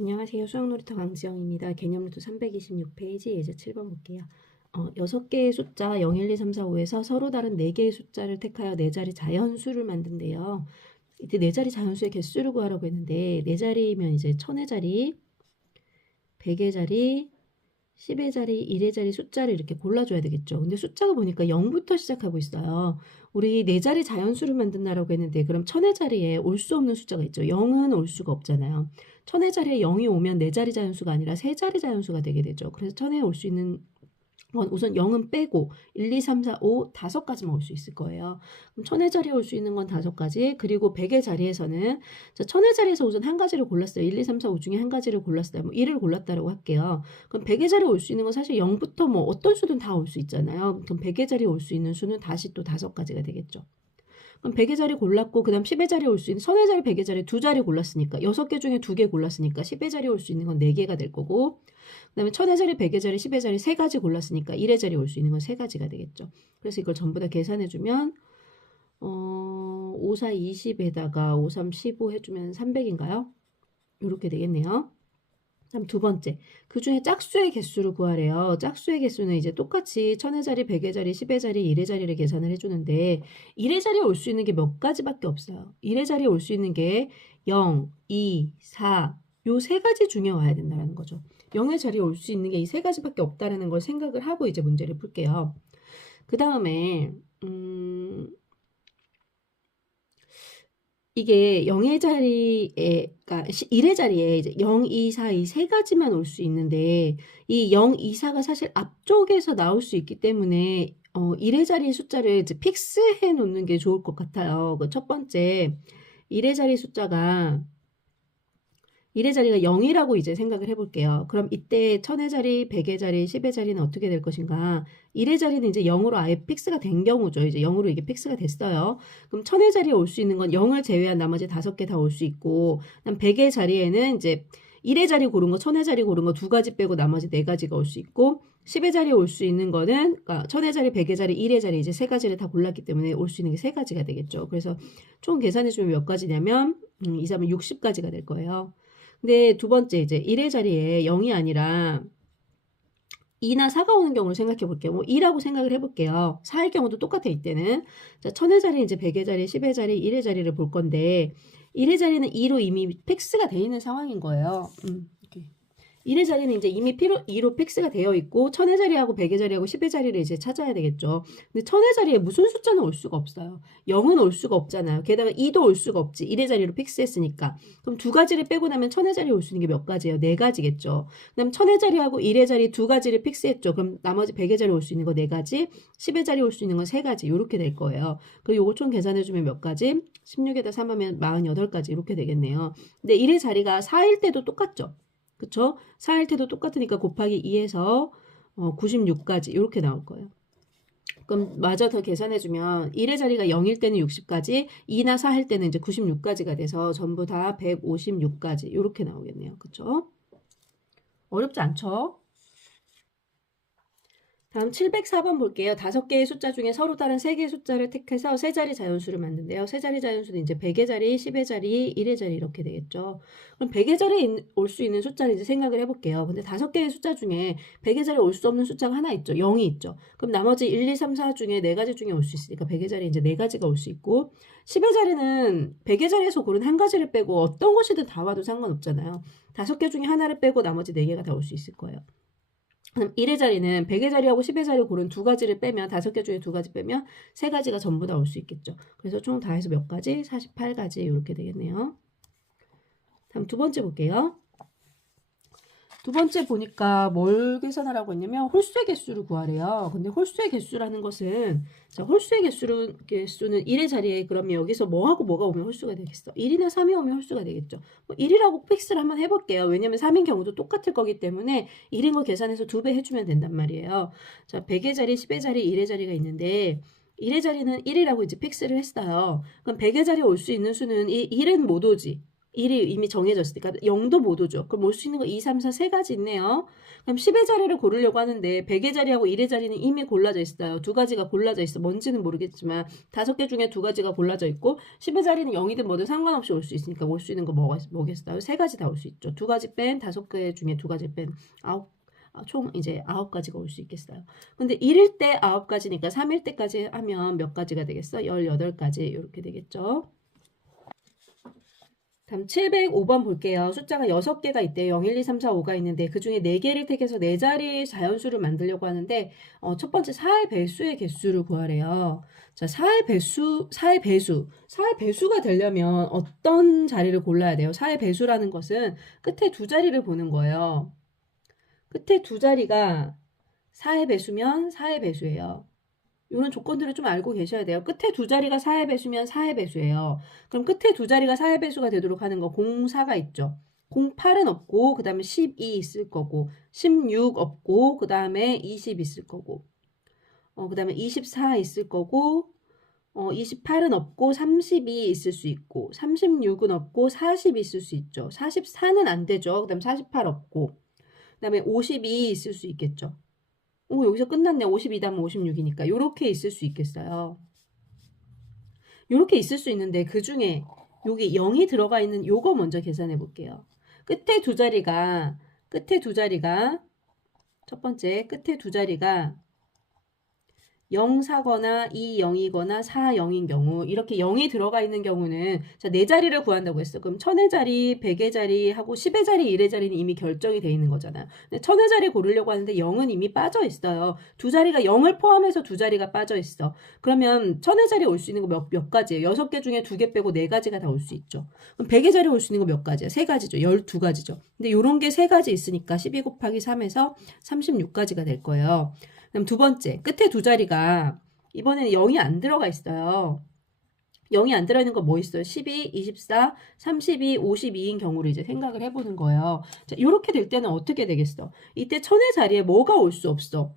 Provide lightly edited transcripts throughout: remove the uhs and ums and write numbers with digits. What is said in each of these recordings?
안녕하세요. 수학놀이터 강지영입니다. 개념루트 326페이지 예제 7번 볼게요. 6개의 숫자 0, 1, 2, 3, 4, 5에서 서로 다른 4개의 숫자를 택하여 4자리 자연수를 만든대요. 이때 4자리 자연수의 개수를 구하라고 했는데 4자리면 이제 1000의 자리, 100의 자리, 10의 자리, 1의 자리 숫자를 이렇게 골라줘야 되겠죠. 근데 숫자가 보니까 0부터 시작하고 있어요. 우리 4자리 자연수를 만든다라고 했는데 그럼 1000의 자리에 올 수 없는 숫자가 있죠. 0은 올 수가 없잖아요. 1000의 자리에 0이 오면 4자리 자연수가 아니라 3자리 자연수가 되게 되죠. 그래서 1000에 올 수 있는 우선 0은 빼고 1, 2, 3, 4, 5, 5가지만 올 수 있을 거예요. 그럼 1000의 자리에 올 수 있는 건 5가지. 그리고 100의 자리에서는 1000의 자리에서 우선 한 가지를 골랐어요. 1, 2, 3, 4, 5 중에 한 가지를 골랐어요. 뭐 1을 골랐다라고 할게요. 그럼 100의 자리에 올 수 있는 건 사실 0부터 뭐 어떤 수든 다 올 수 있잖아요. 그럼 100의 자리에 올 수 있는 수는 다시 또 5가지가 되겠죠. 그럼 100의 자리 골랐고 그 다음 10의 자리에 올 수 있는 1000의 자리 100의 자리 2자리 골랐으니까 6개 중에 2개 골랐으니까 10의 자리에 올 수 있는 건 4개가 될 거고 그 다음에 1000의 자리 100의 자리 10의 자리 3가지 골랐으니까 1의 자리에 올 수 있는 건 3가지가 되겠죠. 그래서 이걸 전부 다 계산해주면 5, 4, 20에다가 5, 3, 15 해주면 300인가요? 이렇게 되겠네요. 다음 두 번째, 그 중에 짝수의 개수를 구하래요. 짝수의 개수는 이제 똑같이 1000의 자리, 100의 자리, 10의 자리, 1의 자리를 계산을 해주는데 1의 자리에 올 수 있는 게 몇 가지밖에 없어요. 1의 자리에 올 수 있는 게 0, 2, 4, 요 세 가지 중에 와야 된다는 거죠. 0의 자리에 올 수 있는 게 이 세 가지밖에 없다는 걸 생각을 하고 이제 문제를 풀게요. 그 다음에 이게 0의 자리에, 그러니까 1의 자리에 이제 0, 2, 4, 이 세 가지만 올 수 있는데, 이 0, 2, 4가 사실 앞쪽에서 나올 수 있기 때문에, 1의 자리 숫자를 이제 픽스해 놓는 게 좋을 것 같아요. 그 첫 번째, 1의 자리 숫자가 1의 자리가 0이라고 이제 생각을 해볼게요. 그럼 이때 1000의 자리, 100의 자리, 10의 자리는 어떻게 될 것인가? 1의 자리는 이제 0으로 아예 픽스가 된 경우죠. 이제 0으로 이게 픽스가 됐어요. 그럼 1000의 자리에 올 수 있는 건 0을 제외한 나머지 5개 다 올 수 있고, 그다음 100의 자리에는 이제 1의 자리 고른 거, 1000의 자리 고른 거 2가지 빼고 나머지 4가지가 올 수 있고, 10의 자리에 올 수 있는 거는, 그러니까 1000의 자리, 100의 자리, 1의 자리 이제 3가지를 다 골랐기 때문에 올 수 있는 게 3가지가 되겠죠. 그래서 총 계산해주면 몇 가지냐면, 2, 3은 60가지가 될 거예요. 근데 두 번째 이제 1의 자리에 0이 아니라 2나 4가 오는 경우를 생각해 볼게요. 뭐 2라고 생각을 해볼게요. 4의 경우도 똑같아 이때는. 자, 1000의 자리 이제 100의 자리, 10의 자리, 1의 자리를 볼 건데 1의 자리는 2로 이미 픽스가 돼 있는 상황인 거예요. 이렇게. 1의 자리는 이제 이미 2로 픽스가 되어 있고 1000의 자리하고 100의 자리하고 10의 자리를 이제 찾아야 되겠죠. 근데 1000의 자리에 무슨 숫자는 올 수가 없어요. 0은 올 수가 없잖아요. 게다가 2도 올 수가 없지. 1의 자리로 픽스했으니까. 그럼 2가지를 빼고 나면 1000의 자리에 올 수 있는 게 몇 가지예요? 4가지겠죠. 그다음 1000의 자리하고 1의 자리 2가지를 픽스했죠. 그럼 나머지 100의 자리에 올 수 있는 거 4가지, 10의 자리에 올 수 있는 건 3가지. 이렇게 될 거예요. 그리고 요거 총 계산해주면 몇 가지? 16에다 3하면 48가지 이렇게 되겠네요. 근데 1의 자리가 4일 때도 똑같죠. 그쵸? 4일 때도 똑같으니까 곱하기 2에서 96까지 이렇게 나올 거예요. 그럼 마저 더 계산해주면 1의 자리가 0일 때는 60까지, 2나 4일 때는 이제 96까지가 돼서 전부 다 156까지 이렇게 나오겠네요. 그쵸? 어렵지 않죠? 다음 704번 볼게요. 5개의 숫자 중에 서로 다른 3개의 숫자를 택해서 세 자리 자연수를 만든대요. 세 자리 자연수는 이제 100의 자리, 10의 자리, 1의 자리 이렇게 되겠죠. 그럼 100의 자리에 올 수 있는 숫자를 이제 생각을 해볼게요. 근데 5개의 숫자 중에 100의 자리에 올 수 없는 숫자가 하나 있죠. 0이 있죠. 그럼 나머지 1, 2, 3, 4 중에 4가지 중에 올 수 있으니까 100의 자리에 이제 4가지가 올 수 있고 10의 자리는 100의 자리에서 고른 한 가지를 빼고 어떤 것이든 다 와도 상관없잖아요. 5개 중에 하나를 빼고 나머지 4개가 다 올 수 있을 거예요. 그럼 1의 자리는 100의 자리하고 10의 자리 고른 2가지를 빼면 5개 중에 2가지 빼면 3가지가 전부 다 올 수 있겠죠. 그래서 총 다 해서 몇 가지? 48가지 이렇게 되겠네요. 다음 두 번째 볼게요. 두 번째 보니까 뭘 계산하라고 했냐면 홀수의 개수를 구하래요. 근데 홀수의 개수라는 것은 자, 홀수의 개수는 1의 자리에 그러면 여기서 뭐하고 뭐가 오면 홀수가 되겠어? 1이나 3이 오면 홀수가 되겠죠. 뭐 1이라고 픽스를 한번 해볼게요. 왜냐면 3인 경우도 똑같을 거기 때문에 1인 거 계산해서 2배 해주면 된단 말이에요. 자, 100의 자리, 10의 자리, 1의 자리가 있는데 1의 자리는 1이라고 이제 픽스를 했어요. 그럼 100의 자리에 올 수 있는 수는 이 1은 못 오지. 1이 이미 정해졌으니까 0도 못 오죠. 그럼 올 수 있는 거 2, 3, 4 세 가지 있네요. 그럼 10의 자리를 고르려고 하는데 100의 자리하고 1의 자리는 이미 골라져 있어요. 두 가지가 골라져 있어. 뭔지는 모르겠지만 5개 중에 두 가지가 골라져 있고 10의 자리는 0이든 뭐든 상관없이 올 수 있으니까 올 수 있는 거 뭐겠어요? 세 가지 다 올 수 있죠. 두 가지 뺀 5개 중에 두 가지 뺀 총 이제 9가지가 올 수 있겠어요. 근데 1일 때 9가지니까 3일 때까지 하면 몇 가지가 되겠어? 18가지 이렇게 되겠죠. 다음 705번 볼게요. 숫자가 6개가 있대요. 0, 1, 2, 3, 4, 5가 있는데 그 중에 4개를 택해서 4자리 자연수를 만들려고 하는데 첫 번째 4의 배수의 개수를 구하래요. 자, 4의 배수가 되려면 어떤 자리를 골라야 돼요? 4의 배수라는 것은 끝에 두 자리를 보는 거예요. 끝에 두 자리가 4의 배수면 4의 배수예요. 이런 조건들을 좀 알고 계셔야 돼요. 끝에 두 자리가 4의 배수면 4의 배수예요. 그럼 끝에 두 자리가 4의 배수가 되도록 하는 거 04가 있죠. 08은 없고 그 다음에 12 있을 거고 16 없고 그 다음에 20 있을 거고 그 다음에 24 있을 거고 28은 없고 32 있을 수 있고 36은 없고 40 있을 수 있죠. 44는 안 되죠. 그 다음 48 없고 그 다음에 52 있을 수 있겠죠. 여기서 끝났네. 52다음 56이니까. 요렇게 있을 수 있겠어요. 요렇게 있을 수 있는데 그 중에 여기 0이 들어가 있는 요거 먼저 계산해 볼게요. 끝에 두 자리가 첫 번째 끝에 두 자리가 0, 4거나 2, 0이거나 4, 0인 경우 이렇게 0이 들어가 있는 경우는 자, 4자리를 구한다고 했어. 그럼 1000의 자리, 100의 자리 하고 10의 자리, 1의 자리는 이미 결정이 돼 있는 거잖아요. 근데 1000의 자리 고르려고 하는데 0은 이미 빠져 있어요. 두 자리가 0을 포함해서 두 자리가 빠져 있어. 그러면 1000의 자리 올 수 있는 거 몇 가지예요? 6개 중에 2개 빼고 4가지가 다 올 수 있죠. 그럼 100의 자리 올 수 있는 거 몇 가지야? 3가지죠. 12가지죠. 근데 요런 게 3가지 있으니까 12 곱하기 3에서 36가지가 될 거예요. 그럼 두 번째, 끝에 두 자리가 이번에는 0이 안 들어가 있어요. 0이 안 들어있는 거 뭐 있어요? 12, 24, 32, 52인 경우를 이제 생각을 해보는 거예요. 자, 이렇게 될 때는 어떻게 되겠어? 이때 천의 자리에 뭐가 올 수 없어?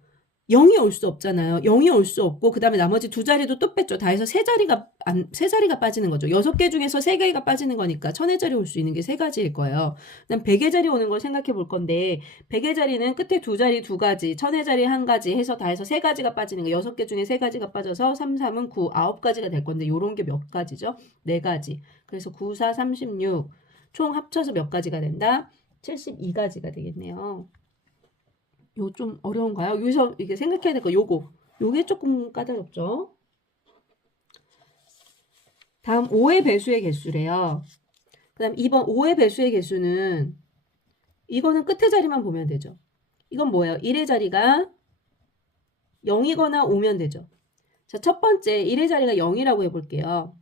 0이 올 수 없잖아요. 0이 올 수 없고 그 다음에 나머지 두 자리도 또 뺐죠. 다 해서 세 자리가 빠지는 거죠. 6개 중에서 3개가 빠지는 거니까 천의 자리 올 수 있는 게 3가지일 거예요. 그다음 100의 자리 오는 걸 생각해 볼 건데 100의 자리는 끝에 두 자리 2가지, 천의 자리 1가지 해서 다 해서 3가지가 빠지는 거. 6개 중에 3가지가 빠져서 3, 3은 9, 9가지가 될 건데 요런 게 몇 가지죠? 4가지. 그래서 9, 4, 36. 총 합쳐서 몇 가지가 된다? 72가지가 되겠네요. 요 좀 어려운가요? 여기서 이게 생각해야 될 거 요게 조금 까다롭죠. 다음 5의 배수의 개수래요. 그 다음 2번 5의 배수의 개수는 이거는 끝의 자리만 보면 되죠. 이건 뭐예요? 1의 자리가 0이거나 5면 되죠. 자, 첫 번째 1의 자리가 0이라고 해볼게요.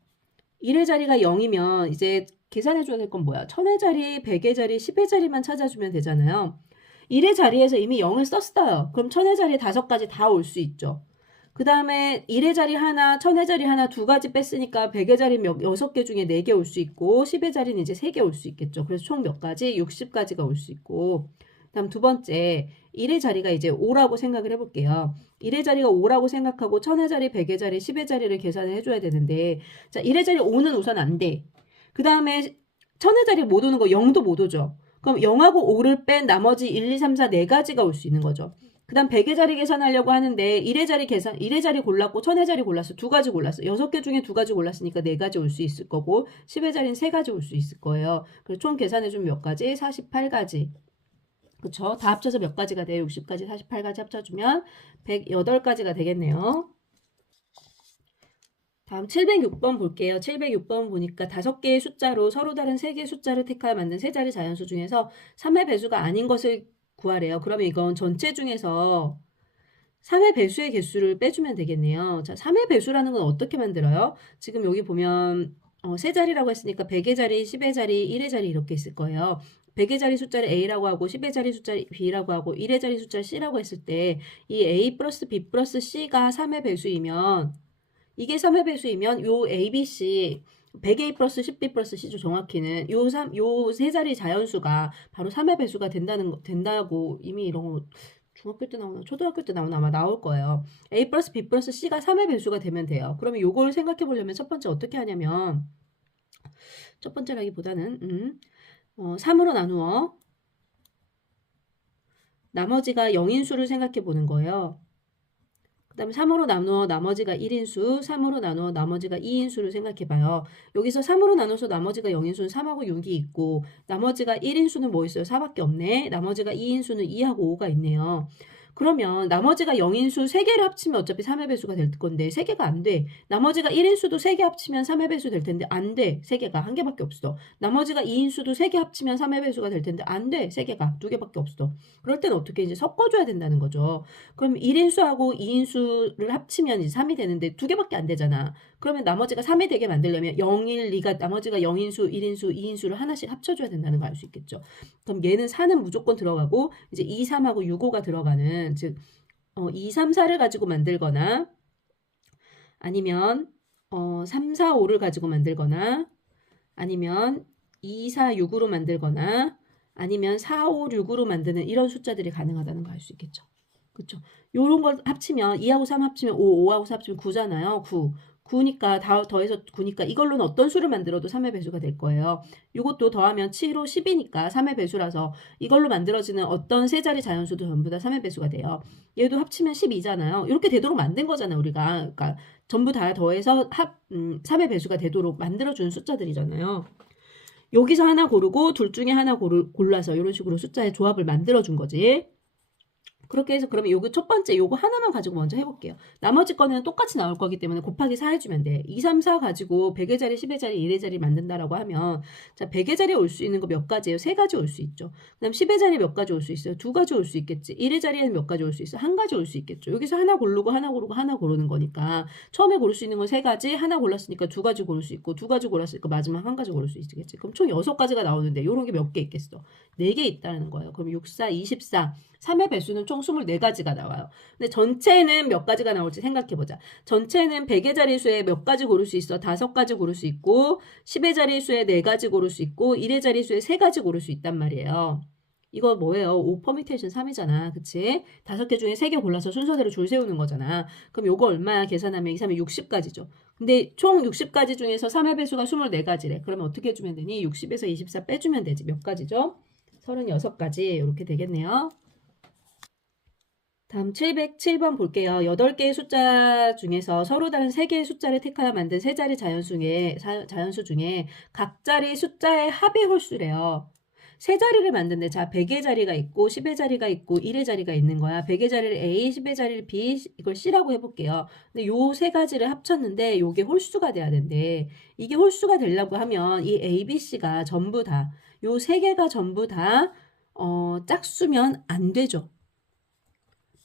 1의 자리가 0이면 이제 계산해 줘야 될 건 뭐야? 1000의 자리, 100의 자리, 10의 자리만 찾아주면 되잖아요. 1의 자리에서 이미 0을 썼어요. 그럼 1000의 자리에 5가지 다 올 수 있죠. 그 다음에 1의 자리 하나, 1000의 자리 하나 2가지 뺐으니까 100의 자리 6개 중에 4개 올 수 있고 10의 자리는 이제 3개 올 수 있겠죠. 그래서 총 몇 가지? 60가지가 올 수 있고 다음 두 번째 1의 자리가 이제 5라고 생각을 해볼게요. 1의 자리가 5라고 생각하고 1000의 자리, 100의 자리, 10의 자리를 계산을 해줘야 되는데 자 1의 자리 5는 우선 안 돼. 그 다음에 1000의 자리 못 오는 거 0도 못 오죠. 그럼 0하고 5를 뺀 나머지 1, 2, 3, 4 4가지가 올 수 있는 거죠. 그 다음 100의 자리 계산하려고 하는데 1의 자리 골랐고 1000의 자리 골랐어. 2가지 골랐어. 6개 중에 2가지 골랐으니까 4가지 올 수 있을 거고 10의 자리는 3가지 올 수 있을 거예요. 그래서 총 계산해주면 몇 가지? 48가지. 그쵸? 다 합쳐서 몇 가지가 돼요? 60가지, 48가지 합쳐주면 108가지가 되겠네요. 다음 706번 볼게요. 706번 보니까 5개의 숫자로 서로 다른 3개의 숫자를 택하여 만든 세 자리 자연수 중에서 3의 배수가 아닌 것을 구하래요. 그러면 이건 전체 중에서 3의 배수의 개수를 빼주면 되겠네요. 자, 3의 배수라는 건 어떻게 만들어요? 지금 여기 보면 세 자리라고 했으니까 100의 자리, 10의 자리, 1의 자리 이렇게 있을 거예요. 100의 자리 숫자를 A라고 하고 10의 자리 숫자를 B라고 하고 1의 자리 숫자를 C라고 했을 때 이 A 플러스 B 플러스 C가 3의 배수이면 이게 3의 배수이면 요 A, B, C 100A 플러스 10B 플러스 C죠. 정확히는 요 세 자리 자연수가 바로 3의 배수가 된다고 이미 이런 거 중학교 때 나오나 초등학교 때 나오나 아마 나올 거예요. A 플러스 B 플러스 C가 3의 배수가 되면 돼요. 그러면 요걸 생각해 보려면 첫 번째 어떻게 하냐면 첫 번째라기보다는 3으로 나누어 나머지가 0인수를 생각해 보는 거예요. 그 다음에 3으로 나누어 나머지가 1인수, 3으로 나누어 나머지가 2인수를 생각해 봐요. 여기서 3으로 나눠서 나머지가 0인수는 3하고 6이 있고 나머지가 1인수는 뭐 있어요? 4밖에 없네. 나머지가 2인수는 2하고 5가 있네요. 그러면 나머지가 0인수 3개를 합치면 어차피 3의 배수가 될 건데 3개가 안 돼. 나머지가 1인수도 3개 합치면 3의 배수 될 텐데 안 돼. 3개가 한 개밖에 없어. 나머지가 2인수도 3개 합치면 3의 배수가 될 텐데 안 돼. 3개가 2개밖에 없어. 그럴 때는 어떻게 이제 섞어줘야 된다는 거죠. 그럼 1인수하고 2인수를 합치면 이제 3이 되는데 2개밖에 안 되잖아. 그러면 나머지가 3이 되게 만들려면 0, 1, 2가 나머지가 0인수, 1인수, 2인수를 하나씩 합쳐줘야 된다는 걸 알 수 있겠죠. 그럼 얘는 4는 무조건 들어가고 이제 2, 3하고 6, 5가 들어가는 즉 2, 3, 4를 가지고 만들거나 아니면 3, 4, 5를 가지고 만들거나 아니면 2, 4, 6으로 만들거나 아니면 4, 5, 6으로 만드는 이런 숫자들이 가능하다는 걸 알 수 있겠죠. 그렇죠. 요런 걸 합치면 2하고 3 합치면 5, 5하고 4 합치면 9잖아요. 9. 9니까 다 더해서 9니까 이걸로는 어떤 수를 만들어도 3의 배수가 될 거예요. 이것도 더하면 7호 10이니까 3의 배수라서 이걸로 만들어지는 어떤 세 자리 자연수도 전부 다 3의 배수가 돼요. 얘도 합치면 12잖아요. 이렇게 되도록 만든 거잖아요, 우리가. 그러니까 전부 다 더해서 3의 배수가 되도록 만들어주는 숫자들이잖아요. 여기서 하나 고르고 둘 중에 하나 골라서 이런 식으로 숫자의 조합을 만들어준 거지. 그렇게 해서 그러면 요거 첫 번째 요거 하나만 가지고 먼저 해볼게요. 나머지 거는 똑같이 나올 거기 때문에 곱하기 4 해주면 돼. 2, 3, 4 가지고 100의 자리, 10의 자리, 1의 자리 만든다라고 하면 자 100의 자리에 올 수 있는 거 몇 가지예요? 3가지 올 수 있죠. 그 다음 10의 자리에 몇 가지 올 수 있어요? 2가지 올 수 있겠지. 1의 자리에는 몇 가지 올 수 있어? 1가지 올 수 있겠죠. 여기서 하나 고르고 하나 고르고 하나 고르는 거니까 처음에 고를 수 있는 건 3가지, 하나 골랐으니까 2가지 고를 수 있고 2가지 골랐으니까 마지막 1가지 고를 수 있겠지. 그럼 총 6가지가 나오는데 요런 게 몇 개 있겠어? 4개 있다는 거예요. 그럼 6, 4, 24 3의 배수는 총 24가지가 나와요. 근데 전체는 몇 가지가 나올지 생각해보자. 전체는 100의 자리수에 몇 가지 고를 수 있어? 5가지 고를 수 있고 10의 자리수에 4가지 고를 수 있고 1의 자리수에 3가지 고를 수 있단 말이에요. 이거 뭐예요? 5 퍼미테이션 3이잖아. 그치? 5개 중에 3개 골라서 순서대로 줄 세우는 거잖아. 그럼 요거 얼마야? 계산하면 2, 3이 60가지죠. 근데 총 60가지 중에서 3의 배수가 24가지래. 그러면 어떻게 해주면 되니? 60에서 24 빼주면 되지. 몇 가지죠? 36가지. 이렇게 되겠네요. 다음 707번 볼게요. 8개의 숫자 중에서 서로 다른 3개의 숫자를 택하여 만든 세 자리 자연수 중에 각 자리 숫자의 합의 홀수래요. 세 자리를 만드는데 자 100의 자리가 있고 10의 자리가 있고 1의 자리가 있는 거야. 100의 자리를 A, 10의 자리를 B 이걸 C라고 해볼게요. 근데 요 세 가지를 합쳤는데 요게 홀수가 돼야 된대. 이게 홀수가 되려고 하면 이 A, B, C가 전부 다 요 세 개가 전부 다 짝수면 안 되죠.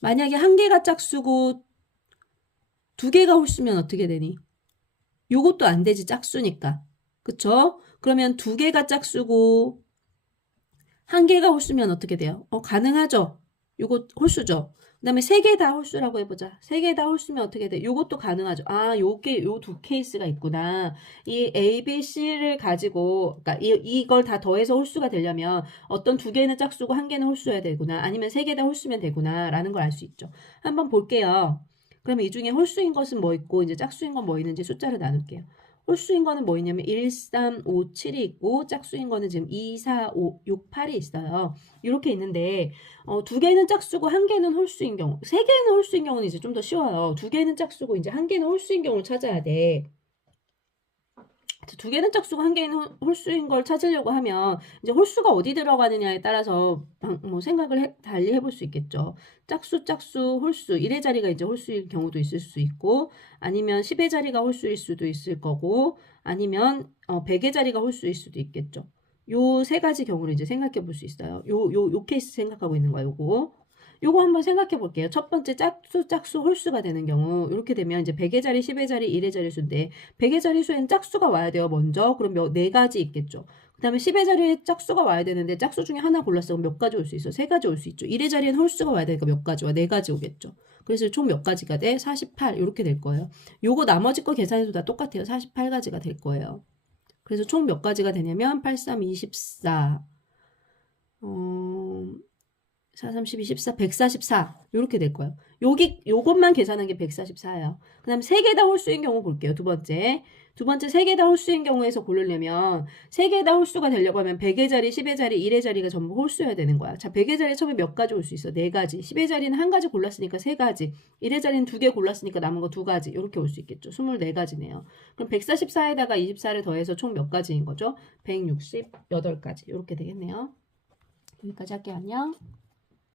만약에 한 개가 짝수고 두 개가 홀수면 어떻게 되니? 요것도 안 되지, 짝수니까. 그쵸? 그러면 두 개가 짝수고 한 개가 홀수면 어떻게 돼요? 가능하죠? 요거 홀수죠? 그 다음에 세 개 다 홀수라고 해보자. 세 개 다 홀수면 어떻게 돼? 요것도 가능하죠. 아, 요 두 케이스가 있구나. 이 A, B, C를 가지고, 그러니까 이걸 다 더해서 홀수가 되려면 어떤 두 개는 짝수고 한 개는 홀수여야 되구나. 아니면 세 개 다 홀수면 되구나. 라는 걸 알 수 있죠. 한번 볼게요. 그러면 이 중에 홀수인 것은 뭐 있고, 이제 짝수인 건 뭐 있는지 숫자를 나눌게요. 홀수인 거는 뭐 있냐면 1, 3, 5, 7이 있고 짝수인 거는 지금 2, 4, 5, 6, 8이 있어요. 이렇게 있는데 두 개는 짝수고 한 개는 홀수인 경우, 세 개는 홀수인 경우는 이제 좀 더 쉬워요. 두 개는 짝수고 이제 한 개는 홀수인 경우를 찾아야 돼. 두 개는 짝수고 한 개는 홀수인 걸 찾으려고 하면 이제 홀수가 어디 들어가느냐에 따라서 뭐 생각을 달리 해볼 수 있겠죠. 짝수, 홀수 1의 자리가 이제 홀수일 경우도 있을 수 있고 아니면 10의 자리가 홀수일 수도 있을 거고 아니면 100의 자리가 홀수일 수도 있겠죠. 요 세 가지 경우를 이제 생각해 볼 수 있어요. 요 케이스 생각하고 있는 거야, 요거 한번 생각해 볼게요. 첫 번째 짝수 홀수가 되는 경우 이렇게 되면 이제 100의 자리, 10의 자리, 1의 자리 수인데 100의 자리 수에는 짝수가 와야 돼요. 먼저. 그럼 네 가지 있겠죠. 그 다음에 10의 자리에 짝수가 와야 되는데 짝수 중에 하나 골랐어. 그럼 몇 가지 올 수 있어? 세 가지 올 수 있죠. 1의 자리에는 홀수가 와야 되니까 몇 가지 와? 네 가지 오겠죠. 그래서 총 몇 가지가 돼? 48 이렇게 될 거예요. 요거 나머지 거 계산해도 다 똑같아요. 48가지가 될 거예요. 그래서 총 몇 가지가 되냐면 8, 3, 24 어... 4, 32, 14, 144 요렇게 될 거예요. 요것만 계산한 게 144예요. 그 다음 3개 다 홀수인 경우 볼게요. 두 번째 3개 다 홀수인 경우에서 고르려면 3개 다 홀수가 되려고 하면 100의 자리, 10의 자리, 1의 자리가 전부 홀수여야 되는 거야. 자, 100의 자리 처음에 몇 가지 올 수 있어? 4가지. 10의 자리는 1가지 골랐으니까 3가지. 1의 자리는 2개 골랐으니까 남은 거 2가지. 이렇게 올 수 있겠죠. 24가지네요. 그럼 144에다가 24를 더해서 총 몇 가지인 거죠? 168가지. 이렇게 되겠네요. 여기까지 할게요. 안녕.